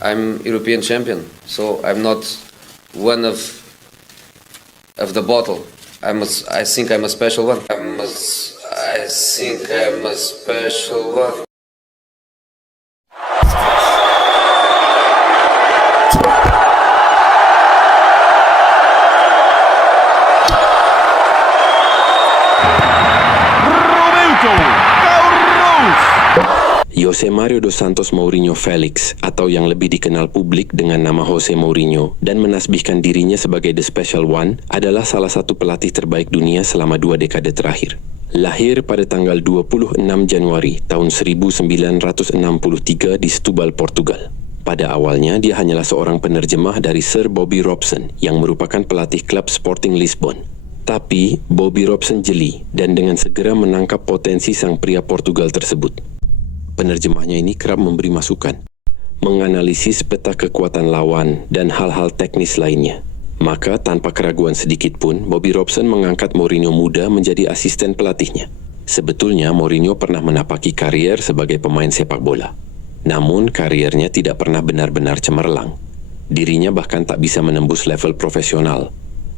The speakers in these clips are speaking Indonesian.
I'm European champion, so I'm not one of the bottle. I think I'm a special one. I think I'm a special one. Jose Mario dos Santos Mourinho Felix, atau yang lebih dikenal publik dengan nama Jose Mourinho dan menasbihkan dirinya sebagai The Special One, adalah salah satu pelatih terbaik dunia selama 2 dekade terakhir. Lahir pada tanggal 26 Januari tahun 1963 di Setúbal, Portugal. Pada awalnya, dia hanyalah seorang penerjemah dari Sir Bobby Robson yang merupakan pelatih klub Sporting Lisbon. Tapi, Bobby Robson jeli dan dengan segera menangkap potensi sang pria Portugal tersebut. Penerjemahnya ini kerap memberi masukan, menganalisis peta kekuatan lawan dan hal-hal teknis lainnya. Maka tanpa keraguan sedikit pun, Bobby Robson mengangkat Mourinho muda menjadi asisten pelatihnya. Sebetulnya Mourinho pernah menapaki karier sebagai pemain sepak bola. Namun kariernya tidak pernah benar-benar cemerlang. Dirinya bahkan tak bisa menembus level profesional,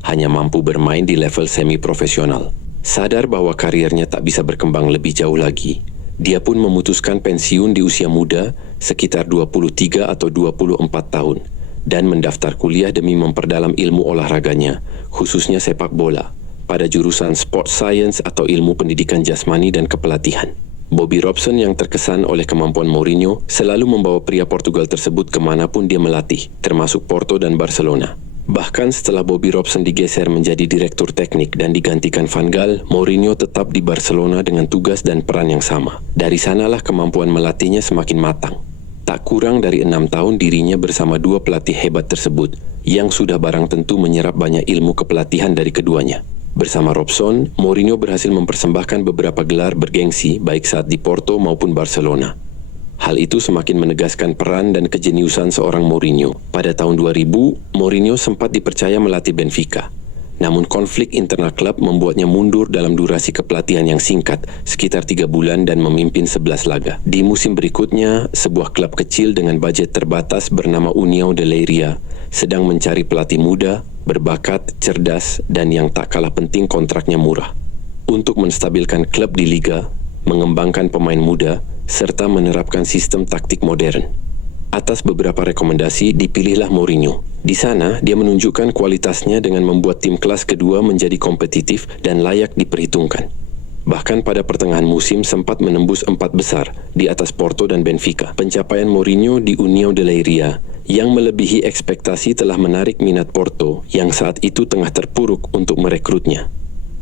hanya mampu bermain di level semi-profesional. Sadar bahwa kariernya tak bisa berkembang lebih jauh lagi, dia pun memutuskan pensiun di usia muda, sekitar 23 atau 24 tahun, dan mendaftar kuliah demi memperdalam ilmu olahraganya, khususnya sepak bola, pada jurusan Sport Science atau ilmu pendidikan jasmani dan kepelatihan. Bobby Robson yang terkesan oleh kemampuan Mourinho selalu membawa pria Portugal tersebut kemanapun dia melatih, termasuk Porto dan Barcelona. Bahkan setelah Bobby Robson digeser menjadi direktur teknik dan digantikan Van Gaal, Mourinho tetap di Barcelona dengan tugas dan peran yang sama. Dari sanalah kemampuan melatihnya semakin matang. Tak kurang dari 6 tahun dirinya bersama 2 pelatih hebat tersebut, yang sudah barang tentu menyerap banyak ilmu kepelatihan dari keduanya. Bersama Robson, Mourinho berhasil mempersembahkan beberapa gelar bergengsi baik saat di Porto maupun Barcelona. Hal itu semakin menegaskan peran dan kejeniusan seorang Mourinho. Pada tahun 2000, Mourinho sempat dipercaya melatih Benfica. Namun konflik internal klub membuatnya mundur dalam durasi kepelatihan yang singkat, sekitar 3 bulan dan memimpin 11 laga. Di musim berikutnya, sebuah klub kecil dengan budget terbatas bernama União de Leiria sedang mencari pelatih muda, berbakat, cerdas, dan yang tak kalah penting kontraknya murah. Untuk menstabilkan klub di liga, mengembangkan pemain muda, serta menerapkan sistem taktik modern. Atas beberapa rekomendasi, dipilihlah Mourinho. Di sana, dia menunjukkan kualitasnya dengan membuat tim kelas kedua menjadi kompetitif dan layak diperhitungkan. Bahkan pada pertengahan musim sempat menembus 4 besar di atas Porto dan Benfica. Pencapaian Mourinho di União de Leiria yang melebihi ekspektasi telah menarik minat Porto yang saat itu tengah terpuruk untuk merekrutnya.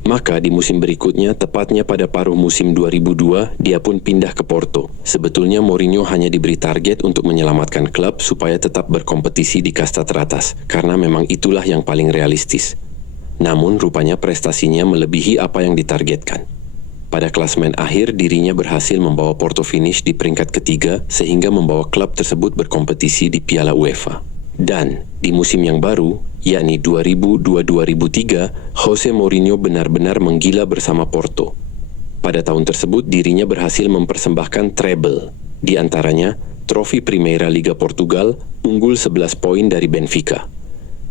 Maka di musim berikutnya, tepatnya pada paruh musim 2002, dia pun pindah ke Porto. Sebetulnya Mourinho hanya diberi target untuk menyelamatkan klub supaya tetap berkompetisi di kasta teratas, karena memang itulah yang paling realistis. Namun rupanya prestasinya melebihi apa yang ditargetkan. Pada klasemen akhir, dirinya berhasil membawa Porto finish di peringkat ketiga sehingga membawa klub tersebut berkompetisi di Piala UEFA. Dan di musim yang baru, yakni 2002-2003, Jose Mourinho benar-benar menggila bersama Porto. Pada tahun tersebut, dirinya berhasil mempersembahkan treble, di antaranya trofi Primeira Liga Portugal, unggul 11 poin dari Benfica,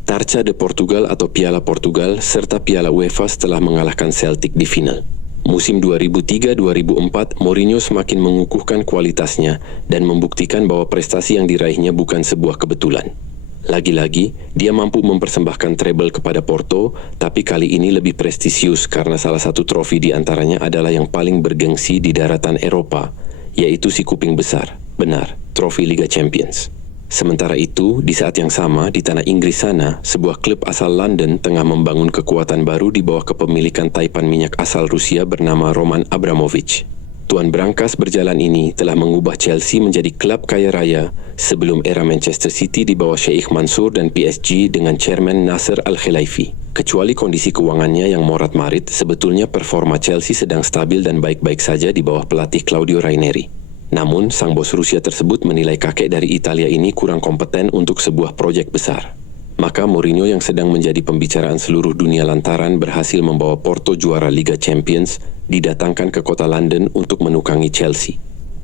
Taça de Portugal atau Piala Portugal, serta Piala UEFA setelah mengalahkan Celtic di final. Musim 2003-2004, Mourinho semakin mengukuhkan kualitasnya dan membuktikan bahwa prestasi yang diraihnya bukan sebuah kebetulan. Lagi-lagi, dia mampu mempersembahkan treble kepada Porto, tapi kali ini lebih prestisius karena salah satu trofi di antaranya adalah yang paling bergengsi di daratan Eropa, yaitu si kuping besar, benar, trofi Liga Champions. Sementara itu, di saat yang sama, di tanah Inggris sana, sebuah klub asal London tengah membangun kekuatan baru di bawah kepemilikan taipan minyak asal Rusia bernama Roman Abramovich. Tuan Brankas berjalan ini telah mengubah Chelsea menjadi klub kaya raya sebelum era Manchester City di bawah Sheikh Mansour dan PSG dengan chairman Nasser Al-Khelaifi. Kecuali kondisi keuangannya yang morat-marit, sebetulnya performa Chelsea sedang stabil dan baik-baik saja di bawah pelatih Claudio Ranieri. Namun, sang bos Rusia tersebut menilai kakek dari Italia ini kurang kompeten untuk sebuah proyek besar. Maka Mourinho yang sedang menjadi pembicaraan seluruh dunia lantaran berhasil membawa Porto juara Liga Champions, didatangkan ke kota London untuk menukangi Chelsea.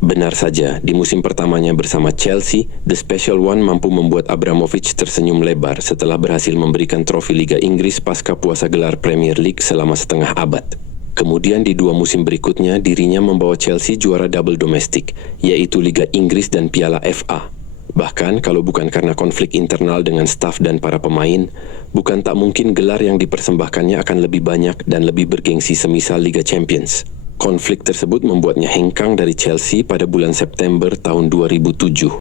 Benar saja, di musim pertamanya bersama Chelsea, The Special One mampu membuat Abramovich tersenyum lebar setelah berhasil memberikan trofi Liga Inggris pasca puasa gelar Premier League selama setengah abad. Kemudian di 2 musim berikutnya, dirinya membawa Chelsea juara double domestik, yaitu Liga Inggris dan Piala FA. Bahkan kalau bukan karena konflik internal dengan staf dan para pemain, bukan tak mungkin gelar yang dipersembahkannya akan lebih banyak dan lebih bergengsi semisal Liga Champions. Konflik tersebut membuatnya hengkang dari Chelsea pada bulan September tahun 2007.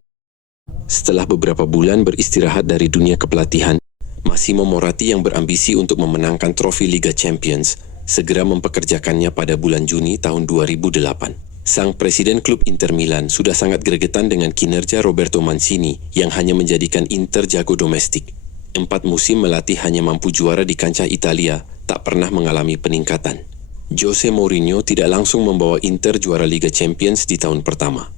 Setelah beberapa bulan beristirahat dari dunia kepelatihan, Massimo Moratti yang berambisi untuk memenangkan trofi Liga Champions segera mempekerjakannya pada bulan Juni tahun 2008. Sang presiden klub Inter Milan sudah sangat gregetan dengan kinerja Roberto Mancini yang hanya menjadikan Inter jago domestik. 4 musim melatih hanya mampu juara di kancah Italia, tak pernah mengalami peningkatan. Jose Mourinho tidak langsung membawa Inter juara Liga Champions di tahun pertama.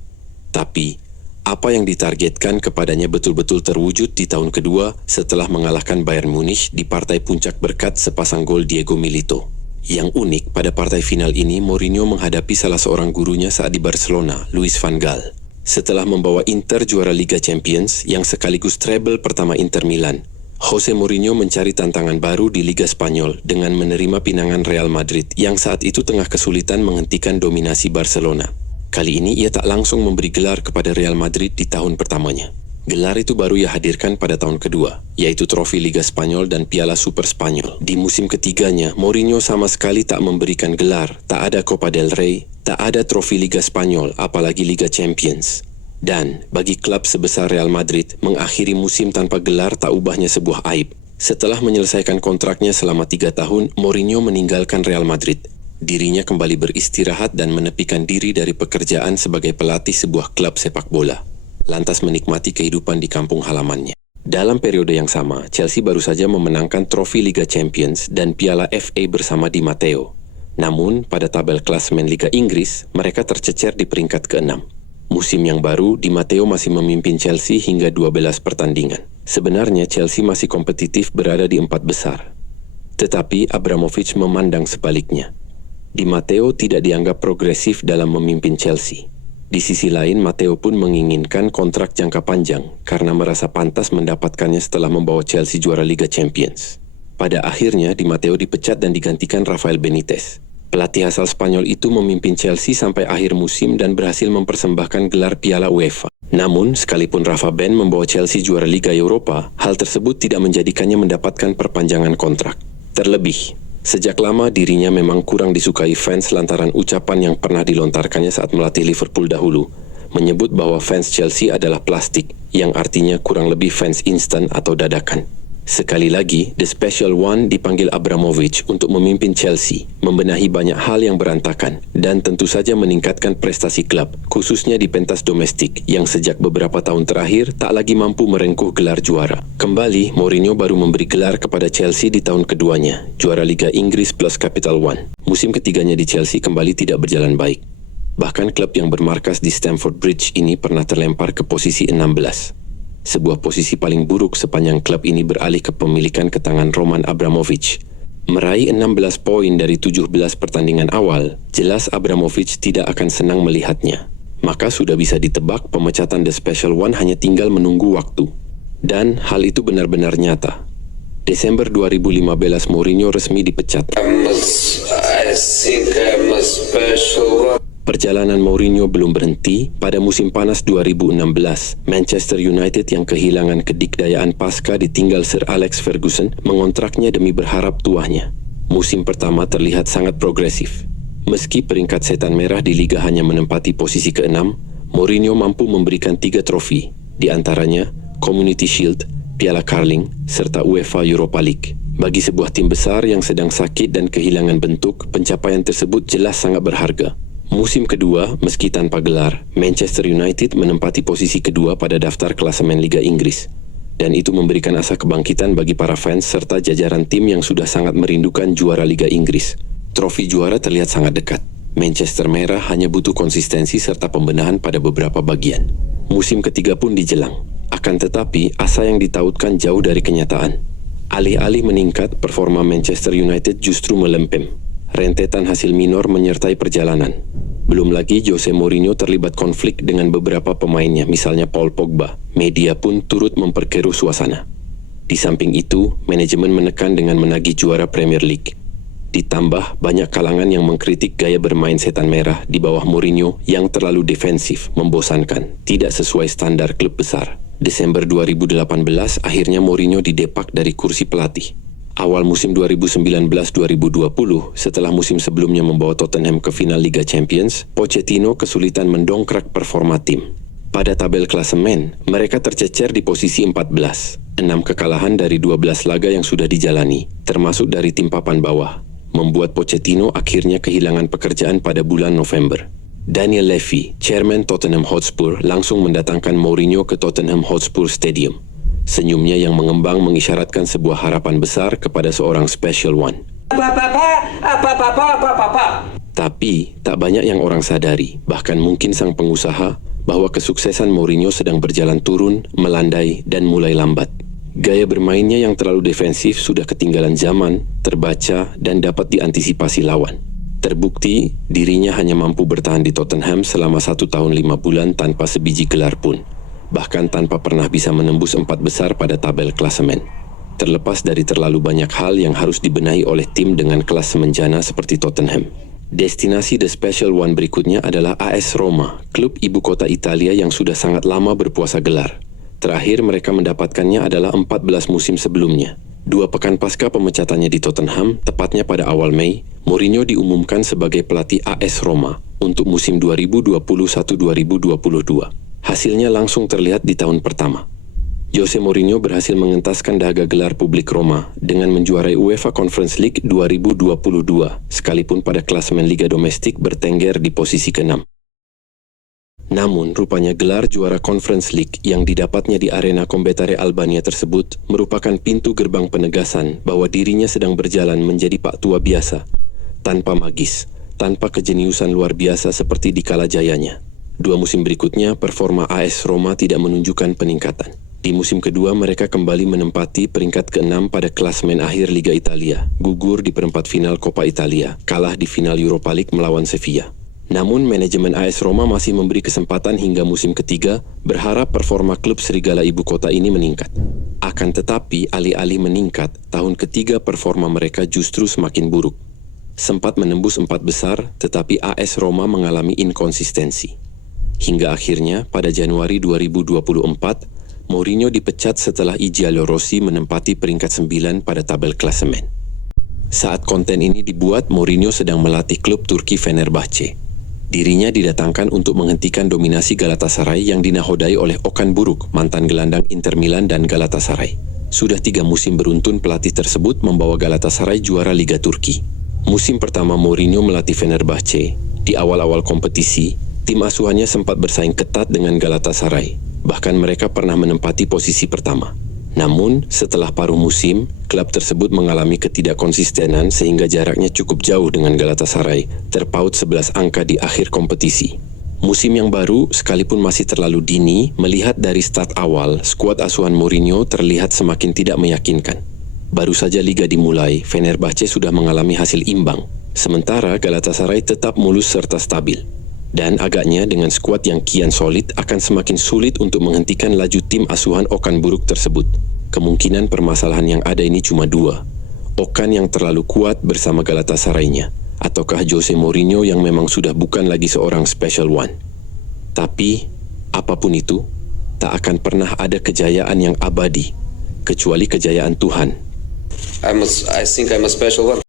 Tapi, apa yang ditargetkan kepadanya betul-betul terwujud di tahun kedua setelah mengalahkan Bayern Munich di partai puncak berkat sepasang gol Diego Milito. Yang unik, pada partai final ini Mourinho menghadapi salah seorang gurunya saat di Barcelona, Louis van Gaal. Setelah membawa Inter juara Liga Champions yang sekaligus treble pertama Inter Milan, Jose Mourinho mencari tantangan baru di Liga Spanyol dengan menerima pinangan Real Madrid yang saat itu tengah kesulitan menghentikan dominasi Barcelona. Kali ini ia tak langsung memberi gelar kepada Real Madrid di tahun pertamanya. Gelar itu baru ia hadirkan pada tahun kedua, yaitu trofi Liga Spanyol dan Piala Super Spanyol. Di musim ketiganya, Mourinho sama sekali tak memberikan gelar, tak ada Copa del Rey, tak ada trofi Liga Spanyol, apalagi Liga Champions. Dan, bagi klub sebesar Real Madrid, mengakhiri musim tanpa gelar tak ubahnya sebuah aib. Setelah menyelesaikan kontraknya selama 3 tahun, Mourinho meninggalkan Real Madrid. Dirinya kembali beristirahat dan menepikan diri dari pekerjaan sebagai pelatih sebuah klub sepak bola. Lantas menikmati kehidupan di kampung halamannya. Dalam periode yang sama, Chelsea baru saja memenangkan trofi Liga Champions dan Piala FA bersama Di Matteo. Namun, pada tabel klasemen Liga Inggris, mereka tercecer di peringkat ke-6. Musim yang baru, Di Matteo masih memimpin Chelsea hingga 12 pertandingan. Sebenarnya Chelsea masih kompetitif berada di 4 besar. Tetapi Abramovich memandang sebaliknya. Di Matteo tidak dianggap progresif dalam memimpin Chelsea. Di sisi lain, Matteo pun menginginkan kontrak jangka panjang karena merasa pantas mendapatkannya setelah membawa Chelsea juara Liga Champions. Pada akhirnya, Di Matteo dipecat dan digantikan Rafael Benitez. Pelatih asal Spanyol itu memimpin Chelsea sampai akhir musim dan berhasil mempersembahkan gelar Piala UEFA. Namun, sekalipun Rafa Ben membawa Chelsea juara Liga Eropa, hal tersebut tidak menjadikannya mendapatkan perpanjangan kontrak. Terlebih, sejak lama dirinya memang kurang disukai fans lantaran ucapan yang pernah dilontarkannya saat melatih Liverpool dahulu, menyebut bahwa fans Chelsea adalah plastik, yang artinya kurang lebih fans instan atau dadakan. Sekali lagi, The Special One dipanggil Abramovich untuk memimpin Chelsea, membenahi banyak hal yang berantakan, dan tentu saja meningkatkan prestasi klub, khususnya di pentas domestik, yang sejak beberapa tahun terakhir tak lagi mampu merengkuh gelar juara. Kembali, Mourinho baru memberi gelar kepada Chelsea di tahun keduanya, juara Liga Inggris plus Capital One. Musim ketiganya di Chelsea kembali tidak berjalan baik. Bahkan klub yang bermarkas di Stamford Bridge ini pernah terlempar ke posisi 16. Sebuah posisi paling buruk sepanjang klub ini beralih kepemilikan ke tangan Roman Abramovich. Meraih 16 poin dari 17 pertandingan awal, jelas Abramovich tidak akan senang melihatnya. Maka sudah bisa ditebak pemecatan The Special One hanya tinggal menunggu waktu. Dan hal itu benar-benar nyata. Desember 2015 Mourinho resmi dipecat. Perjalanan Mourinho belum berhenti. Pada musim panas 2016, Manchester United yang kehilangan kedikdayaan pasca ditinggal Sir Alex Ferguson mengontraknya demi berharap tuahnya. Musim pertama terlihat sangat progresif. Meski peringkat setan merah di Liga hanya menempati posisi ke-6, Mourinho mampu memberikan 3 trofi, di antaranya Community Shield, Piala Carling, serta UEFA Europa League. Bagi sebuah tim besar yang sedang sakit dan kehilangan bentuk, pencapaian tersebut jelas sangat berharga. Musim kedua, meski tanpa gelar, Manchester United menempati posisi kedua pada daftar klasemen Liga Inggris. Dan itu memberikan asa kebangkitan bagi para fans serta jajaran tim yang sudah sangat merindukan juara Liga Inggris. Trofi juara terlihat sangat dekat. Manchester Merah hanya butuh konsistensi serta pembenahan pada beberapa bagian. Musim ketiga pun dijelang. Akan tetapi, asa yang ditautkan jauh dari kenyataan. Alih-alih meningkat, performa Manchester United justru melempem. Rentetan hasil minor menyertai perjalanan. Belum lagi Jose Mourinho terlibat konflik dengan beberapa pemainnya, misalnya Paul Pogba. Media pun turut memperkeruh suasana. Di samping itu, manajemen menekan dengan menagih juara Premier League. Ditambah banyak kalangan yang mengkritik gaya bermain setan merah di bawah Mourinho yang terlalu defensif, membosankan, tidak sesuai standar klub besar. Desember 2018, akhirnya Mourinho didepak dari kursi pelatih. Awal musim 2019-2020, setelah musim sebelumnya membawa Tottenham ke final Liga Champions, Pochettino kesulitan mendongkrak performa tim. Pada tabel klasemen, mereka tercecer di posisi 14. 6 kekalahan dari 12 laga yang sudah dijalani, termasuk dari tim papan bawah, membuat Pochettino akhirnya kehilangan pekerjaan pada bulan November. Daniel Levy, chairman Tottenham Hotspur, langsung mendatangkan Mourinho ke Tottenham Hotspur Stadium. Senyumnya yang mengembang mengisyaratkan sebuah harapan besar kepada seorang special one. Tapi, tak banyak yang orang sadari, bahkan mungkin sang pengusaha, bahwa kesuksesan Mourinho sedang berjalan turun, melandai, dan mulai lambat. Gaya bermainnya yang terlalu defensif sudah ketinggalan zaman, terbaca, dan dapat diantisipasi lawan. Terbukti, dirinya hanya mampu bertahan di Tottenham selama 1 tahun 5 bulan tanpa sebiji gelar pun. Bahkan tanpa pernah bisa menembus 4 besar pada tabel klasemen. Terlepas dari terlalu banyak hal yang harus dibenahi oleh tim dengan kelas semenjana seperti Tottenham. Destinasi The Special One berikutnya adalah AS Roma, klub ibu kota Italia yang sudah sangat lama berpuasa gelar. Terakhir mereka mendapatkannya adalah 14 musim sebelumnya. 2 pekan pasca pemecatannya di Tottenham, tepatnya pada awal Mei, Mourinho diumumkan sebagai pelatih AS Roma untuk musim 2021-2022. Hasilnya langsung terlihat di tahun pertama. Jose Mourinho berhasil mengentaskan dahaga gelar publik Roma dengan menjuarai UEFA Conference League 2022, sekalipun pada klasemen Liga Domestik bertengger di posisi ke-6. Namun, rupanya gelar juara Conference League yang didapatnya di arena Combatare Albania tersebut merupakan pintu gerbang penegasan bahwa dirinya sedang berjalan menjadi pak tua biasa, tanpa magis, tanpa kejeniusan luar biasa seperti di kala jayanya. 2 musim berikutnya, performa AS Roma tidak menunjukkan peningkatan. Di musim kedua, mereka kembali menempati peringkat ke-6 pada klasemen akhir Liga Italia, gugur di perempat final Coppa Italia, kalah di final Europa League melawan Sevilla. Namun, manajemen AS Roma masih memberi kesempatan hingga musim ketiga, berharap performa klub serigala ibu kota ini meningkat. Akan tetapi, alih-alih meningkat, tahun ketiga performa mereka justru semakin buruk. Sempat menembus 4 besar, tetapi AS Roma mengalami inkonsistensi. Hingga akhirnya, pada Januari 2024, Mourinho dipecat setelah Gianluigi Rossi menempati peringkat 9 pada tabel klasemen. Saat konten ini dibuat, Mourinho sedang melatih klub Turki Fenerbahce. Dirinya didatangkan untuk menghentikan dominasi Galatasaray yang dinahodai oleh Okan Buruk, mantan gelandang Inter Milan dan Galatasaray. Sudah 3 musim beruntun pelatih tersebut membawa Galatasaray juara Liga Turki. Musim pertama Mourinho melatih Fenerbahce. Di awal-awal kompetisi, tim asuhannya sempat bersaing ketat dengan Galatasaray. Bahkan mereka pernah menempati posisi pertama. Namun, setelah paruh musim, klub tersebut mengalami ketidakkonsistenan sehingga jaraknya cukup jauh dengan Galatasaray, terpaut 11 angka di akhir kompetisi. Musim yang baru, sekalipun masih terlalu dini, melihat dari start awal, skuad asuhan Mourinho terlihat semakin tidak meyakinkan. Baru saja liga dimulai, Fenerbahce sudah mengalami hasil imbang, sementara Galatasaray tetap mulus serta stabil. Dan agaknya dengan skuad yang kian solid akan semakin sulit untuk menghentikan laju tim asuhan Okan Buruk tersebut. Kemungkinan permasalahan yang ada ini cuma 2. Okan yang terlalu kuat bersama Galatasaray-nya, ataukah Jose Mourinho yang memang sudah bukan lagi seorang special one. Tapi, apapun itu, tak akan pernah ada kejayaan yang abadi, kecuali kejayaan Tuhan. I think I'm a special one.